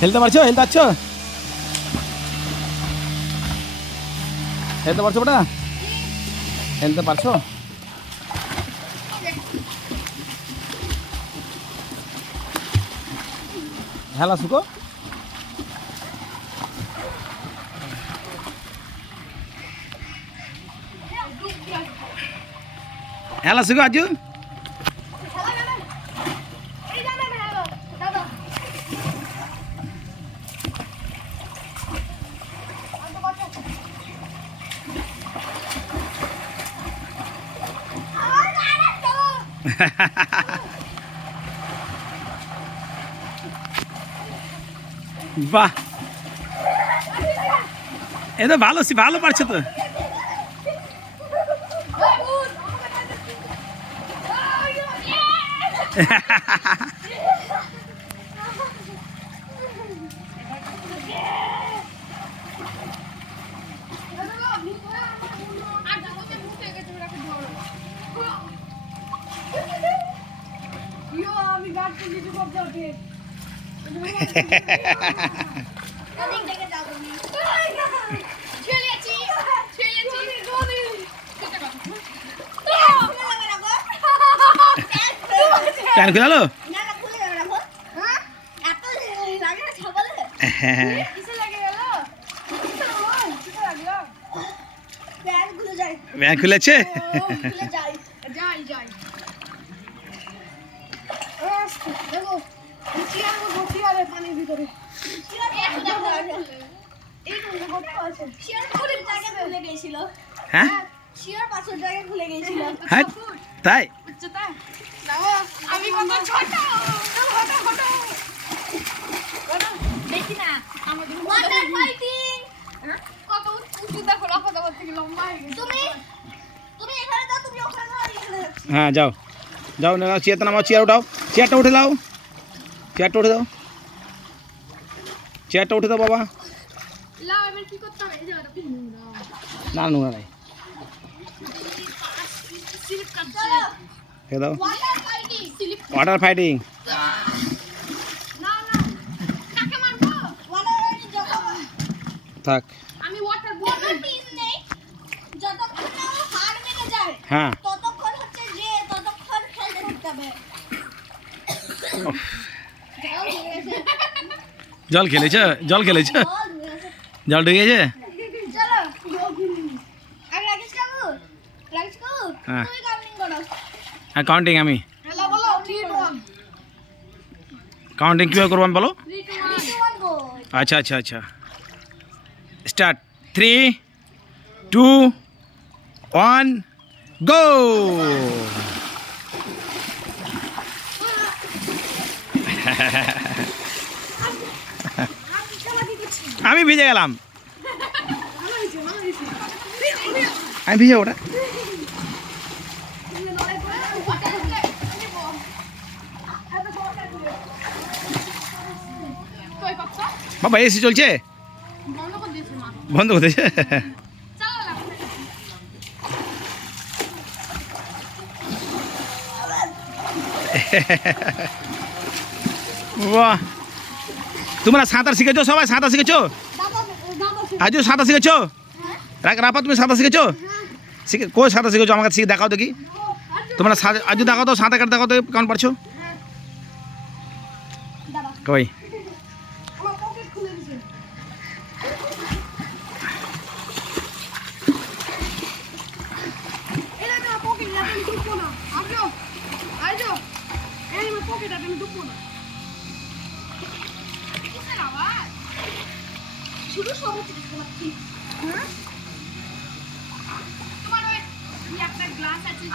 হেলতে পারছো? হেলতে পারছো? হেলতে পারছো বেটা? হেলতে পারছো? হেলা শুকো। হেলা শুকো আজু। বাহ, এ তো ভালো, ভালো পারছে তো। প্যান খুলালো? প্যান খুলেছে? হ্যাঁ হ্যাঁ, তাই? হ্যাঁ যাও যাও, না চেয়ারটা নামাও, চেয়ার উঠাও, চেয়ারটা উঠে দাও, চেয়ারটা উঠে দাও, চেয়ারটা উঠে দাও বাবা। না নোংরা নাই, দাও। Water fighting. থাক। হ্যাঁ জল খেলেছ? জল খেলেছ? জল ঢুকে গেছে? হ্যাঁ কাউন্টিং, আমি কাউন্টিং কীভাবে করবো আমি বলো? আচ্ছা আচ্ছা আচ্ছা, স্টার্ট। 3, 2, 1, গো। আমি ভিজে গেলাম, আমি ভিজে ওটা। বাবা এসি চলছে? বন্ধ করে দিয়েছে। বাহ, তোমরা সাঁতার শিখেছো? সবাই সাঁতার শিখেছো? আজও সাঁতার শিখেছো? রাপা তুমি সাঁতার শিখেছো? কই সাঁতার শিখেছো? আমাকে শিখে দেখাও দেখি। তোমরা আজও দেখাও তো, সাঁতার কাটতে দেখাও তো, কেমন পারছো? কই তোমার ওই একটা গ্লাস আছে।